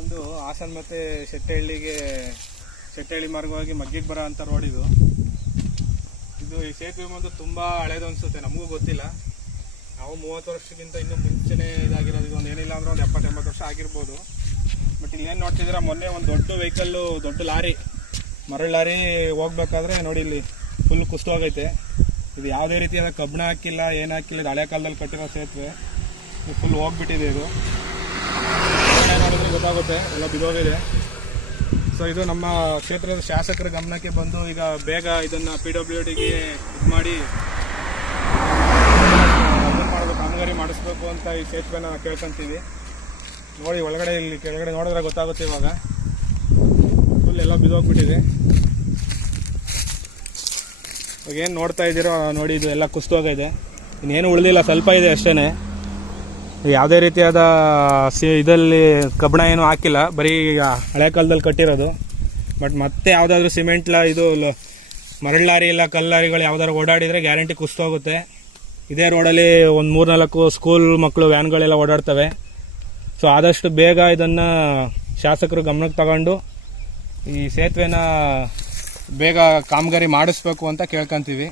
ಒಂದು ಹಾಸನ್ ಮತ್ತೆ ಶೆಟ್ಟಹಳ್ಳಿಗೆ, ಶೆಟ್ಟಹಳ್ಳಿ ಮಾರ್ಗವಾಗಿ ಮಗ್ಗಿಗೆ ಬರೋ ಅಂತ ರೋಡ್ ಇದು. ಇದು ಈ ಸೇತುವೆ ಬಂದು ತುಂಬಾ ಹಳೇದು ಅನ್ಸುತ್ತೆ, ನಮಗೂ ಗೊತ್ತಿಲ್ಲ. ನಾವು ಮೂವತ್ತು ವರ್ಷಕ್ಕಿಂತ ಇನ್ನೂ ಮುಂಚೆನೇ ಇದಾಗಿರೋದು, ಇದೊಂದು ಏನಿಲ್ಲ ಅಂದ್ರೆ ಒಂದು ಎಪ್ಪತ್ತು ಎಂಬತ್ತು ವರ್ಷ ಆಗಿರ್ಬೋದು. ಬಟ್ ಇಲ್ಲಿ ಏನು ನೋಡ್ತಿದ್ದೀರಾ, ಮೊನ್ನೆ ಒಂದು ದೊಡ್ಡ ವೆಹಿಕಲ್ಲು ದೊಡ್ಡ ಲಾರಿ, ಮರಳು ಲಾರಿ ಹೋಗ್ಬೇಕಾದ್ರೆ ನೋಡಿ ಇಲ್ಲಿ ಫುಲ್ ಕುಸ್ತೋಗೈತೆ ಇದು ಯಾವುದೇ ರೀತಿಯಾದ ಕಬ್ಬಣ ಹಾಕಿಲ್ಲ, ಏನು ಹಾಕಿಲ್ಲ, ಇದು ಹಳೆ ಕಾಲದಲ್ಲಿ ಕಟ್ಟಿರೋ ಸೇತುವೆ. ಫುಲ್ ಹೋಗ್ಬಿಟ್ಟಿದೆ ಇದು. ಗೊತ್ತಾಗುತ್ತೆ, ಎಲ್ಲ ಬಿದೋಗಿದೆ ಸೊ ಇದು ನಮ್ಮ ಕ್ಷೇತ್ರದ ಶಾಸಕರ ಗಮನಕ್ಕೆ ಬಂದು ಈಗ ಬೇಗ ಇದನ್ನು ಪಿ ಡಬ್ಲ್ಯೂ ಡಿಗೆ ಇದು ಮಾಡಿ ಮಾಡೋದು ಕಾಮಗಾರಿ ಮಾಡಿಸ್ಬೇಕು ಅಂತ ಈ ಸೇತುವೆನ ಕೇಳ್ಕೊಂತೀವಿ. ನೋಡಿ, ಒಳಗಡೆ ಇಲ್ಲಿ ಕೆಳಗಡೆ ನೋಡಿದ್ರೆ ಗೊತ್ತಾಗುತ್ತೆ ಇವಾಗ. ಫುಲ್ ಎಲ್ಲ ಬಿದೋಗ್ಬಿಟ್ಟಿದೆ ಇವಾಗ ಏನು ನೋಡ್ತಾ ಇದ್ದೀರೋ ನೋಡಿ, ಇದು ಎಲ್ಲ ಕುಸ್ತೋಗಿದೆ ಇನ್ನೇನು ಉಳಿದಿಲ್ಲ, ಸ್ವಲ್ಪ ಇದೆ ಅಷ್ಟೇ ಯಾವುದೇ ರೀತಿಯಾದ ಸಿ ಇದರಲ್ಲಿ ಕಬ್ಬಿಣ ಏನು ಹಾಕಿಲ್ಲ. ಬರೀ ಈಗ ಹಳೆ ಕಾಲದಲ್ಲಿ ಕಟ್ಟಿರೋದು. ಬಟ್ ಮತ್ತೆ ಯಾವುದಾದ್ರೂ ಸಿಮೆಂಟ್ಲ ಇದು ಲ- ಮರಳು ಲಾರಿ ಇಲ್ಲ, ಕಲ್ಲಾರಿಗಳು ಯಾವ್ದಾದ್ರು ಓಡಾಡಿದರೆ ಗ್ಯಾರಂಟಿ ಕುಸ್ತೋಗುತ್ತೆ ಇದೇ ರೋಡಲ್ಲಿ ಒಂದು ಮೂರ್ನಾಲ್ಕು ಸ್ಕೂಲ್ ಮಕ್ಕಳು ವ್ಯಾನ್ಗಳೆಲ್ಲ ಓಡಾಡ್ತವೆ. ಸೊ ಆದಷ್ಟು ಬೇಗ ಇದನ್ನು ಶಾಸಕರು ಗಮನಕ್ಕೆ ತಗೊಂಡು ಈ ಸೇತುವೆನ ಬೇಗ ಕಾಮಗಾರಿ ಮಾಡಿಸ್ಬೇಕು ಅಂತ ಕೇಳ್ಕೊಂತೀವಿ.